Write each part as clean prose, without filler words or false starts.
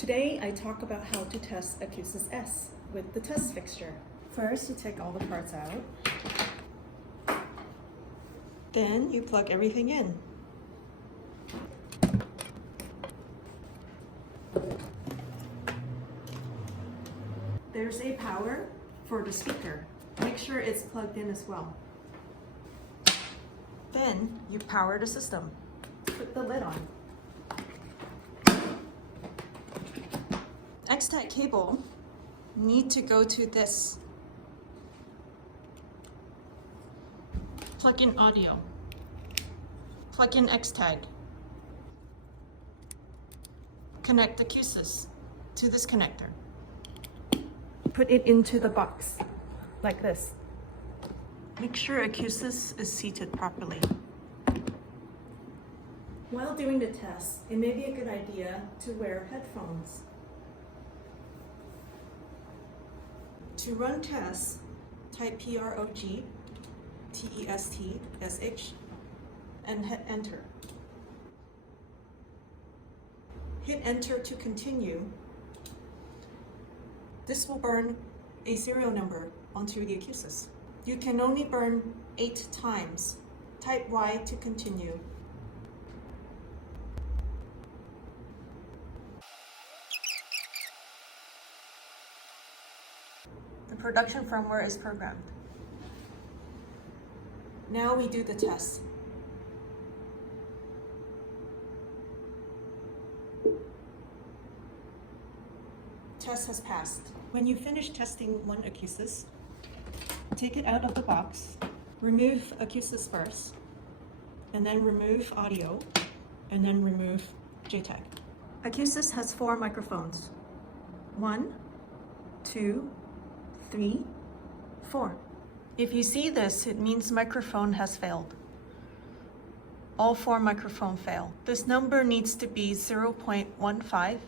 Today I talk about how to test Acusis S with the test fixture. First, you take all the parts out. Then you plug everything in. There's a power for the speaker. Make sure it's plugged in as well. Then you power the system. Put the lid on. X-Tag cable need to go to this. Plug in audio. Plug in X-Tag. Connect the Acusis to this connector. Put it into the box, like this. Make sure Acusis is seated properly. While doing the test, it may be a good idea to wear headphones. To run tests, type PROG, TEST, and hit enter. Hit enter to continue. This will burn a serial number onto the Acusis. You can only burn 8 times. Type Y to continue. The production firmware is programmed. Now we do the test. Test has passed. When you finish testing one Acusis, take it out of the box, remove Acusis first, and then remove audio, and then remove JTAG. Acusis has 4 microphones. 1, 2, 3, 4. If you see this, it means microphone has failed. All 4 microphones fail. This number needs to be 0.15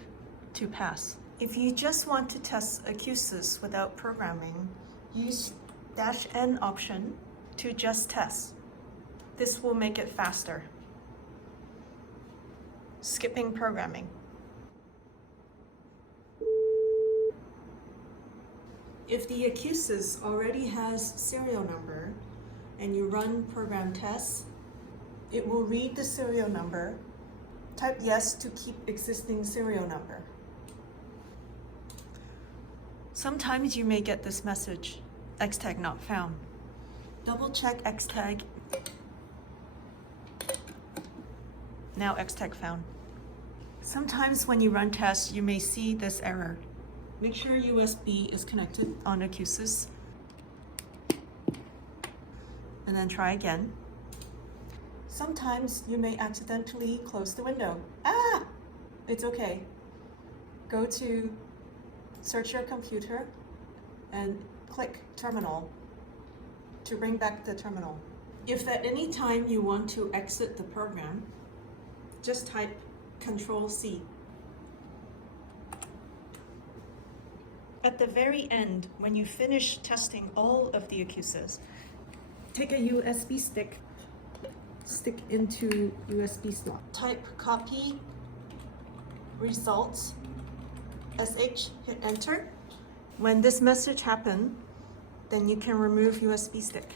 to pass. If you just want to test Acusis without programming, use -N option to just test. This will make it faster. Skipping programming. If the Acusis already has serial number and you run program tests, it will read the serial number. Type yes to keep existing serial number. Sometimes you may get this message, X-Tag not found. Double check X-Tag. Now X-Tag found. Sometimes when you run tests, you may see this error. Make sure USB is connected on Acusis. And then try again. Sometimes you may accidentally close the window. Ah! It's okay. Go to search your computer and click terminal to bring back the terminal. If at any time you want to exit the program, just type Control-C. At the very end, when you finish testing all of the Acusis, take a USB stick, stick into USB slot. Type copy results, SH, hit enter. When this message happens, then you can remove USB stick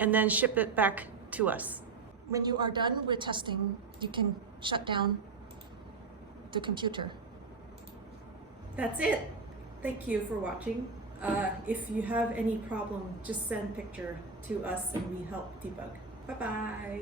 and then ship it back to us. When you are done with testing, you can shut down the computer. That's it. Thank you for watching. If you have any problem, just send picture to us and we help debug. Bye-bye.